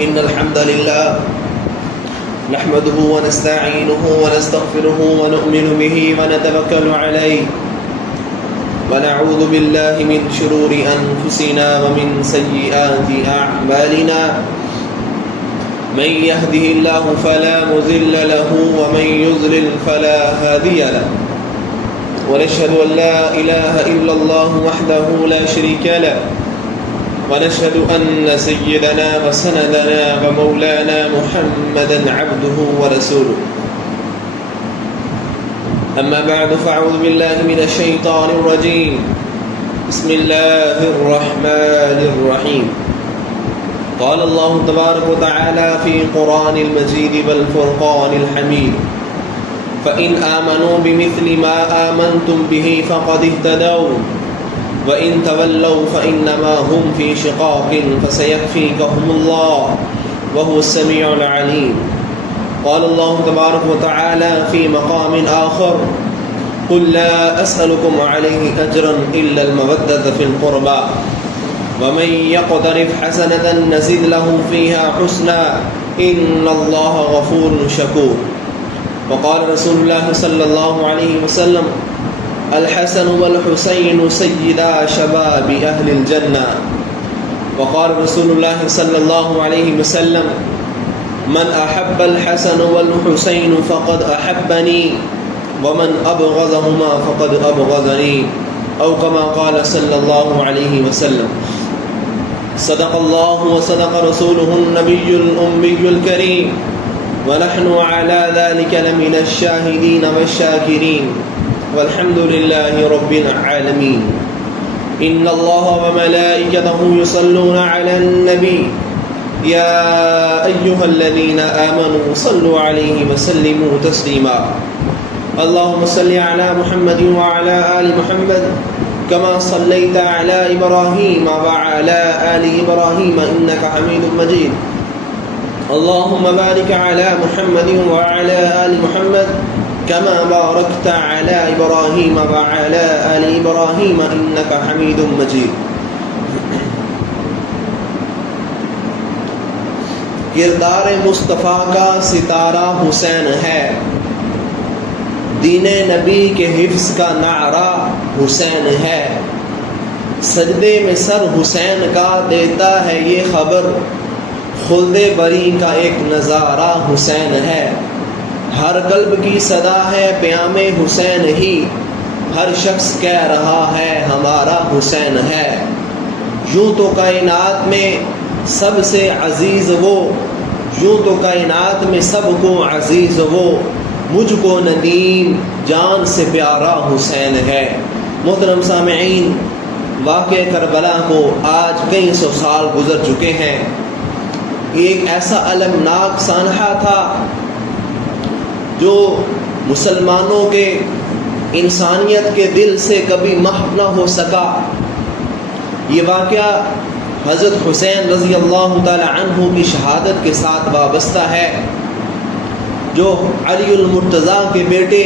إن الحمد لله نحمده ونستعينه ونستغفره ونؤمن به ونتوكل عليه ونعوذ بالله من شرور أنفسنا ومن سيئات أعمالنا من يهده الله فلا مضل له ومن يضلل فلا هادي له ونشهد أن لا إله إلا الله وحده لا شريك له ونشهد أن سيدنا وسندنا ومولانا محمدا عبده ورسوله أما بعد فأعوذ بالله من الشيطان الرجيم بسم الله الرحمن الرحيم قال الله تبارك وتعالى في قرآن المجيد والفرقان الحميد فإن آمنوا بمثل ما آمنتم به فقد اهتدوا وإن تولوا فإنما هم في شقاق فسيكفيكهم الله وهو السميع العليم قال الله تبارك وتعالى في مقام آخر قل لا أسألكم عليه أجرا إلا المودة في القربى ومن يقترف حسنة نزد له فيها حسنا إن الله غفور شكور وقال رسول الله صلى الله عليه وسلم الحسن والحسين سيدا شباب أهل الجنة وقال رسول الله صلى الله عليه وسلم من أحب الحسن والحسين فقد أحبني ومن أبغضهما فقد أبغضني أو كما قال صلى الله عليه وسلم صدق الله وصدق رسوله النبي الأمي الكريم ونحن على ذلك لمن الشاهدين والشاكرين والحمد لله رب العالمين إن الله وملائكته يصلون على النبي يا أيها الذين آمنوا صلوا عليه وسلموا تسليما اللهم صل على محمد وعلى آل محمد كما صليت على إبراهيم وعلى آل إبراهيم إنك حميد مجيد اللهم بارك على محمد وعلى آل محمد كما باركت على إبراهيم وعلى آل إبراهيم إنك حميد مجيد کردار مصطفیٰ کا ستارہ حسین ہے دین نبی کے حفظ کا نعرہ حسین ہے سجدے میں سر حسین کا دیتا ہے یہ خبر خلد بری کا ایک نظارہ حسین ہے ہر قلب کی صدا ہے پیام حسین ہی ہر شخص کہہ رہا ہے ہمارا حسین ہے یوں تو کائنات میں سب سے عزیز وہ یوں تو کائنات میں سب کو عزیز وہ مجھ کو ندیم جان سے پیارا حسین ہے محترم سامعین واقعہ کربلا کو آج کئی سو سال گزر چکے ہیں یہ ایک ایسا المناک سانحہ تھا جو مسلمانوں کے انسانیت کے دل سے کبھی محو نہ ہو سکا یہ واقعہ حضرت حسین رضی اللہ تعالی عنہ کی شہادت کے ساتھ وابستہ ہے جو علی المرتضیٰ کے بیٹے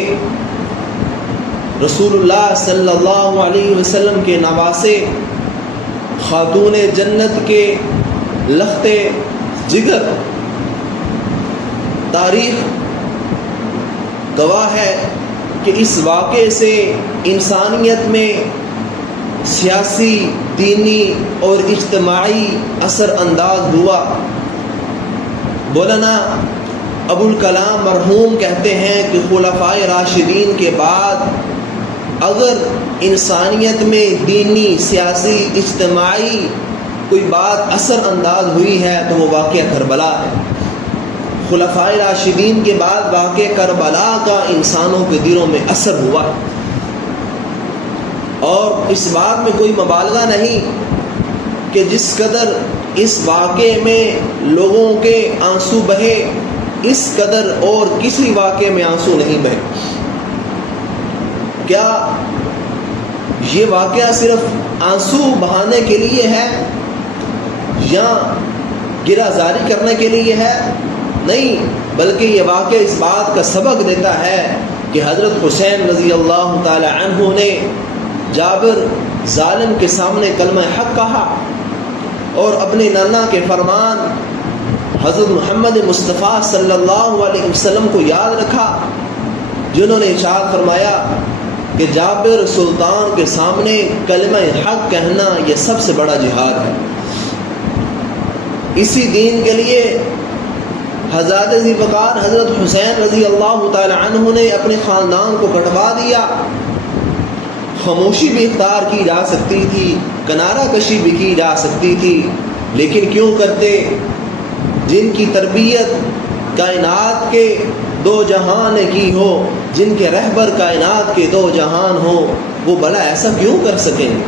رسول اللہ صلی اللہ علیہ وسلم کے نواسے خاتون جنت کے لخت جگر تاریخ گواہ ہے کہ اس واقعے سے انسانیت میں سیاسی دینی اور اجتماعی اثر انداز ہوا مولانا ابو الکلام مرحوم کہتے ہیں کہ خلفائے راشدین کے بعد اگر انسانیت میں دینی سیاسی اجتماعی کوئی بات اثر انداز ہوئی ہے تو وہ واقعہ کربلا ہے خلفائے راشدین کے بعد واقعہ کربلا کا انسانوں کے دلوں میں اثر ہوا اور اس بات میں کوئی مبالغہ نہیں کہ جس قدر اس واقعے میں لوگوں کے آنسو بہے اس قدر اور کسی واقعے میں آنسو نہیں بہے کیا یہ واقعہ صرف آنسو بہانے کے لیے ہے یا گرہ زاری کرنے کے لیے ہے؟ نہیں، بلکہ یہ واقعہ اس بات کا سبق دیتا ہے کہ حضرت حسین رضی اللہ تعالی عنہ نے جابر ظالم کے سامنے کلمہ حق کہا اور اپنے نانا کے فرمان حضرت محمد مصطفیٰ صلی اللہ علیہ وسلم کو یاد رکھا، جنہوں نے ارشاد فرمایا کہ جابر سلطان کے سامنے کلمہ حق کہنا یہ سب سے بڑا جہاد ہے۔ اسی دین کے لیے حضرت ذی وقار حضرت حسین رضی اللہ تعالی عنہ نے اپنے خاندان کو کٹوا دیا۔ خاموشی بھی اختیار کی جا سکتی تھی، کنارہ کشی بھی کی جا سکتی تھی، لیکن کیوں کرتے؟ جن کی تربیت کائنات کے دو جہان نے کی ہو، جن کے رہبر کائنات کے دو جہان ہو، وہ بھلا ایسا کیوں کر سکیں گے؟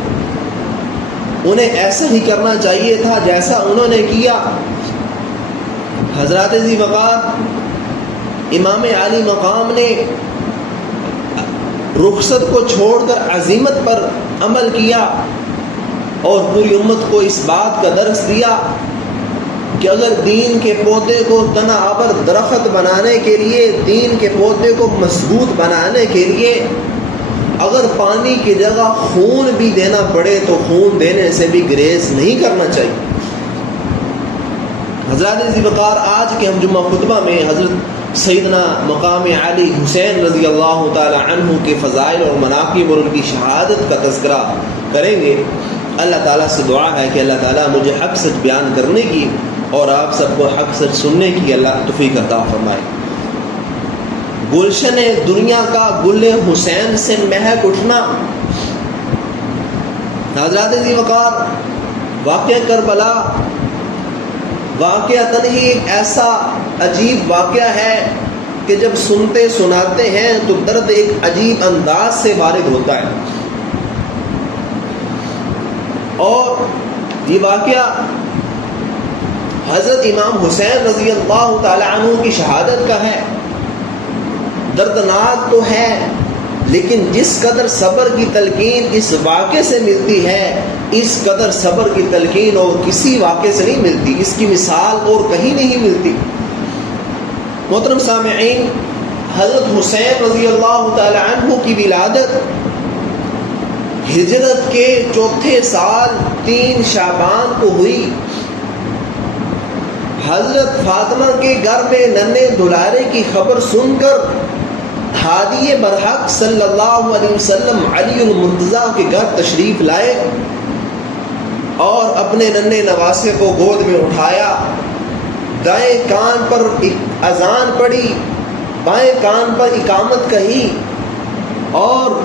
انہیں ایسا ہی کرنا چاہیے تھا جیسا انہوں نے کیا۔ حضرت ذی وقار امام عالی مقام نے رخصت کو چھوڑ کر عزیمت پر عمل کیا اور پوری امت کو اس بات کا درس دیا کہ اگر دین کے پودے کو تنا آور درخت بنانے کے لیے، دین کے پودے کو مضبوط بنانے کے لیے اگر پانی کی جگہ خون بھی دینا پڑے تو خون دینے سے بھی گریز نہیں کرنا چاہیے۔ حضرت ذی وقار آج کے ہم جمعہ خطبہ میں حضرت سیدنا مقام علی حسین رضی اللہ تعالی عنہ کے فضائل اور مناقب اور ان کی شہادت کا تذکرہ کریں گے۔ اللہ تعالیٰ سے دعا ہے کہ اللہ تعالیٰ مجھے حق سچ بیان کرنے کی اور آپ سب کو حق سچ سننے کی اللہ توفیق عطا فرمائے۔ گلشن دنیا کا گل حسین سے مہک اٹھنا۔ حضرت ذی وقار واقعہ کربلا واقعہ ہی ایک ایسا عجیب واقعہ ہے کہ جب سنتے سناتے ہیں تو درد ایک عجیب انداز سے وارد ہوتا ہے، اور یہ واقعہ حضرت امام حسین رضی اللہ تعالی عنہ کی شہادت کا ہے۔ دردناک تو ہے، لیکن جس قدر صبر کی تلقین اس واقعے سے ملتی ہے، اس قدر صبر کی تلقین اور کسی واقعے سے نہیں ملتی، اس کی مثال اور کہیں نہیں ملتی۔ محترم سامعین، حضرت حسین رضی اللہ تعالی عنہ کی ولادت ہجرت کے چوتھے سال 3 شعبان کو ہوئی۔ حضرت فاطمہ کے گھر میں ننھے دلارے کی خبر سن کر ہادی برحق صلی اللہ علیہ وسلم علی المرتضیٰ کے گھر تشریف لائے اور اپنے ننھے نواسے کو گود میں اٹھایا۔ دائیں کان پر اذان پڑھی، بائیں کان پر اقامت کہی، اور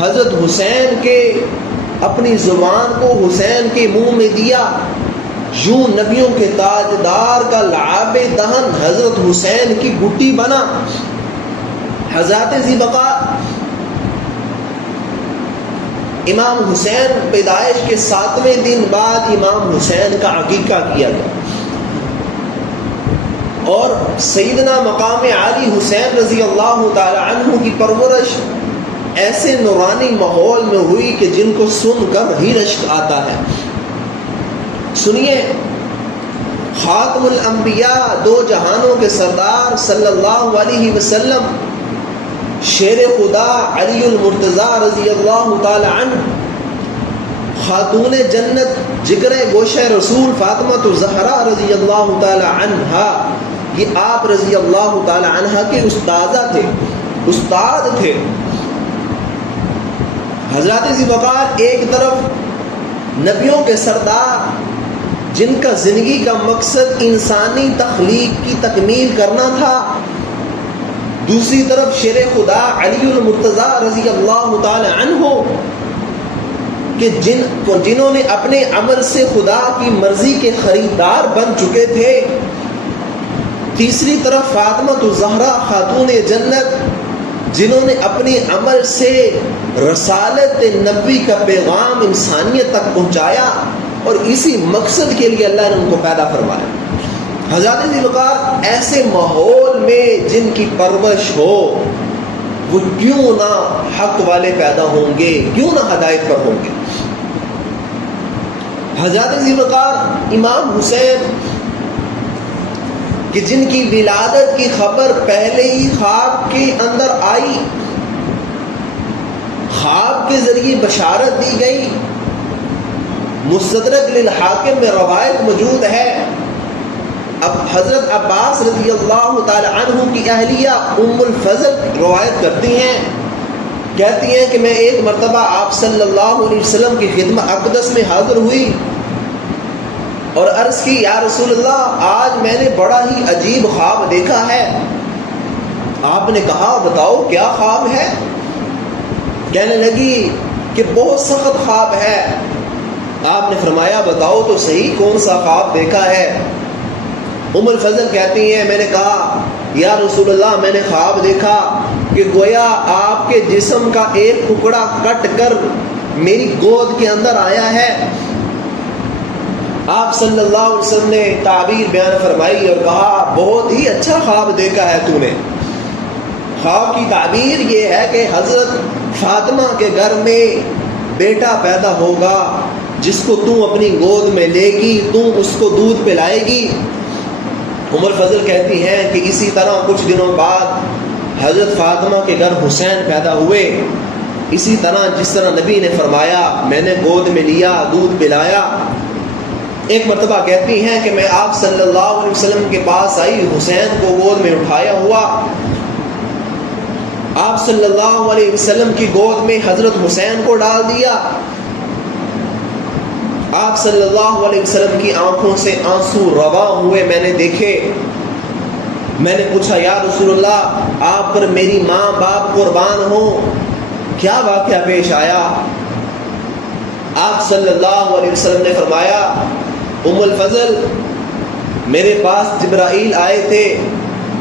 حضرت حسین کے اپنی زبان کو حسین کے منہ میں دیا۔ یوں نبیوں کے تاجدار کا لعاب دہن حضرت حسین کی گٹی بنا۔ حضرت ذی وقار امام حسین پیدائش کے 7ویں دن بعد امام حسین کا عقیقہ کیا گیا، اور سیدنا مقام علی حسین رضی اللہ تعالی عنہ کی پرورش ایسے نورانی ماحول میں ہوئی کہ جن کو سن کر ہی رشک آتا ہے۔ سنیے، خاتم الانبیاء، دو جہانوں کے سردار صلی اللہ علیہ وسلم، شیر خدا علی المرتضیٰ رضی اللہ تعالی عنہ، خاتون جنت جگر گوشہ رسول فاطمہ الزہرا رضی اللہ تعالی عنہا، یہ آپ رضی اللہ تعالی عنہ کے استاذہ تھے، استاد تھے۔ حضرت ذی وقار ایک طرف نبیوں کے سردار جن کا زندگی کا مقصد انسانی تخلیق کی تکمیل کرنا تھا، دوسری طرف شیر خدا علی المرتضیٰ رضی اللہ تعالی عنہ کہ جنہوں نے اپنے عمل سے خدا کی مرضی کے خریدار بن چکے تھے، تیسری طرف فاطمہ الزہرا خاتون جنت جنہوں نے اپنے عمل سے رسالت نبوی کا پیغام انسانیت تک پہنچایا، اور اسی مقصد کے لیے اللہ نے ان کو پیدا فرمایا۔ حضرت ذی وقار ایسے ماحول میں جن کی پرورش ہو، وہ کیوں نہ حق والے پیدا ہوں گے، کیوں نہ ہدایت پر ہوں گے۔ حضرت ذی وقار امام حسین کہ جن کی ولادت کی خبر پہلے ہی خواب کے اندر آئی، خواب کے ذریعے بشارت دی گئی۔ مستدرک للحاکم میں روایت موجود ہے، اب حضرت عباس رضی اللہ تعالی عنہ کی اہلیہ ام الفضل روایت کرتی ہیں، کہتی ہیں کہ میں ایک مرتبہ آپ صلی اللہ علیہ وسلم کی خدمت اقدس میں حاضر ہوئی اور عرض کی یا رسول اللہ آج میں نے بڑا ہی عجیب خواب دیکھا ہے۔ آپ نے کہا بتاؤ کیا خواب ہے؟ کہنے لگی کہ بہت سخت خواب ہے۔ آپ نے فرمایا بتاؤ تو صحیح کون سا خواب دیکھا ہے؟ ام الفضل کہتی ہیں میں نے کہا یا رسول اللہ میں نے خواب دیکھا کہ گویا آپ کے جسم کا ایک ٹکڑا کٹ کر میری گود کے اندر آیا ہے۔ آپ صلی اللہ علیہ وسلم نے تعبیر بیان فرمائی اور کہا بہت ہی اچھا خواب دیکھا ہے تو نے۔ خواب کی تعبیر یہ ہے کہ حضرت فاطمہ کے گھر میں بیٹا پیدا ہوگا جس کو تو اپنی گود میں لے گی، تو اس کو دودھ پلائے گی۔ ام الفضل کہتی ہیں کہ اسی طرح کچھ دنوں بعد حضرت فاطمہ کے گھر حسین پیدا ہوئے۔ اسی طرح جس طرح نبی نے فرمایا میں نے گود میں لیا، دودھ پلایا۔ ایک مرتبہ کہتی ہیں کہ میں آپ صلی اللہ علیہ وسلم کے پاس آئی، حسین کو گود میں اٹھایا ہوا، آپ صلی اللہ علیہ وسلم کی گود میں حضرت حسین کو ڈال دیا۔ آپ صلی اللہ علیہ وسلم کی آنکھوں سے آنسو رواں ہوئے میں نے دیکھے۔ میں نے پوچھا یا رسول اللہ آپ پر میری ماں باپ قربان ہوں، کیا واقعہ پیش آیا؟ آپ صلی اللہ علیہ وسلم نے فرمایا ام الفضل میرے پاس جبرائیل آئے تھے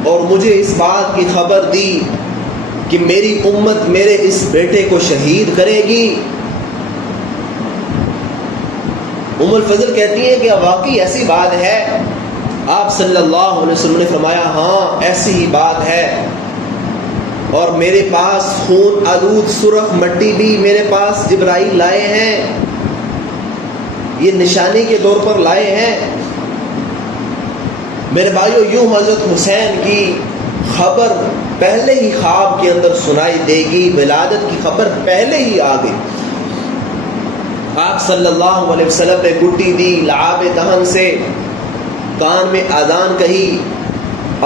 اور مجھے اس بات کی خبر دی کہ میری امت میرے اس بیٹے کو شہید کرے گی۔ ام الفضل کہتی ہیں کہ واقعی ایسی بات ہے؟ آپ صلی اللہ علیہ وسلم نے فرمایا ہاں ایسی ہی بات ہے، اور میرے پاس خون آلود سرخ مٹی بھی میرے پاس جبرائیل لائے ہیں، یہ نشانی کے طور پر لائے ہیں۔ میرے بھائیو یوں حضرت حسین کی خبر پہلے ہی خواب کے اندر سنائی دے گی، ولادت کی خبر پہلے ہی آ گئی۔ آپ صلی اللہ علیہ وسلم نے گٹی دی لعاب دہن سے، کان میں اذان کہی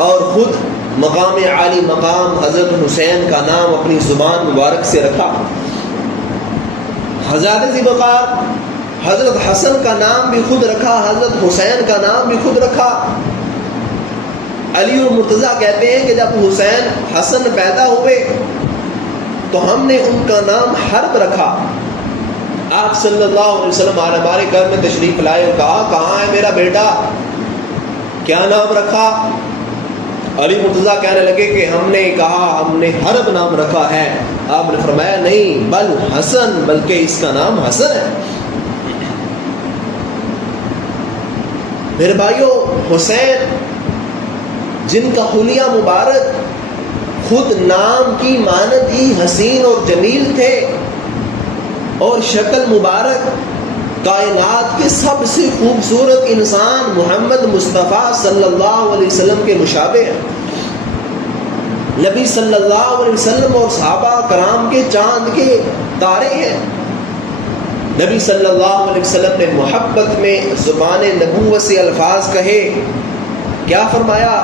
اور خود مقام عالی مقام حضرت حسین کا نام اپنی زبان مبارک سے رکھا۔ حضرت ذوالفقار حضرت حسن کا نام بھی خود رکھا، حضرت حسین کا نام بھی خود رکھا۔ علی اور مرتضیٰ کہتے ہیں کہ جب حسین حسن پیدا ہوئے تو ہم نے ان کا نام حرب رکھا۔ آپ صلی اللہ علیہ وسلم ہمارے گھر میں تشریف لائے اور کہا کہاں ہے میرا بیٹا، کیا نام رکھا؟ علی مرتضیٰ کہنے لگے کہ ہم نے کہا ہم نے حرب نام رکھا ہے۔ آپ نے فرمایا نہیں بل حسن، بلکہ اس کا نام حسن ہے۔ میرے بھائیو حسین جن کا حلیہ مبارک خود نام کی مانند ہی حسین اور جمیل تھے اور شکل مبارک کائنات کے سب سے خوبصورت انسان محمد مصطفیٰ صلی اللہ علیہ وسلم کے مشابہ ہیں۔ نبی صلی اللہ علیہ وسلم اور صحابہ کرام کے چاند کے تارے ہیں۔ نبی صلی اللہ علیہ وسلم نے محبت میں زبان نبوت سے الفاظ کہے، کیا فرمایا؟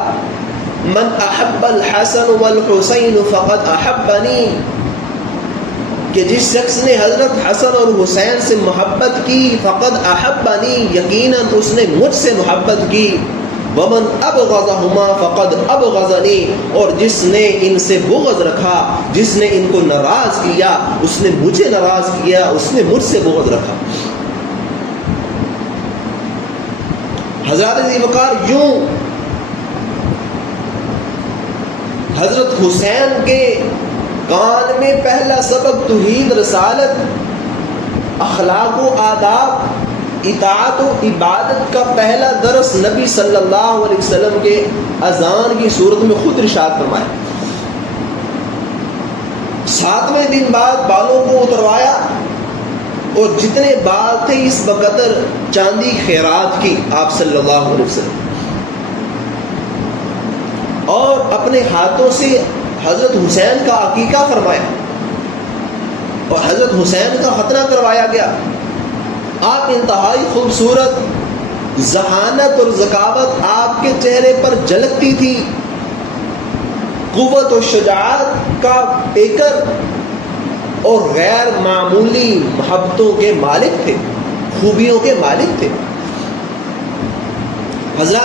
من احب الحسن والحسین فقد احبنی، کہ جس شخص نے حضرت حسن اور حسین سے محبت کی فقد احبنی، یقیناً اس نے مجھ سے محبت کی۔ ومن ابغضہما فقد ابغضنی، اور جس نے ان سے بغض رکھا، جس نے ان کو ناراض کیا، اس نے مجھے ناراض کیا، اس نے مجھ سے بغض رکھا۔ حضرت ذوالفقار یوں حضرت حسین کے کان میں پہلا سبق توحید رسالت، اخلاق و آداب، اطاعت و عبادت کا پہلا درس نبی صلی اللہ علیہ وسلم کے اذان کی صورت میں خود ارشاد فرمایا۔ 7ویں دن بعد بالوں کو اتروایا اور جتنے بال تھے اس بقدر چاندی خیرات کی آپ صلی اللہ علیہ وسلم، اور اپنے ہاتھوں سے حضرت حسین کا عقیقہ فرمایا اور حضرت حسین کا ختنہ کروایا گیا۔ آپ انتہائی خوبصورت ذہانت اور ذکاوت آپ کے چہرے پر جھلکتی تھی، قوت و شجاعت کا پیکر اور غیر معمولی محبتوں کے مالک تھے، خوبیوں کے مالک تھے۔ حضرات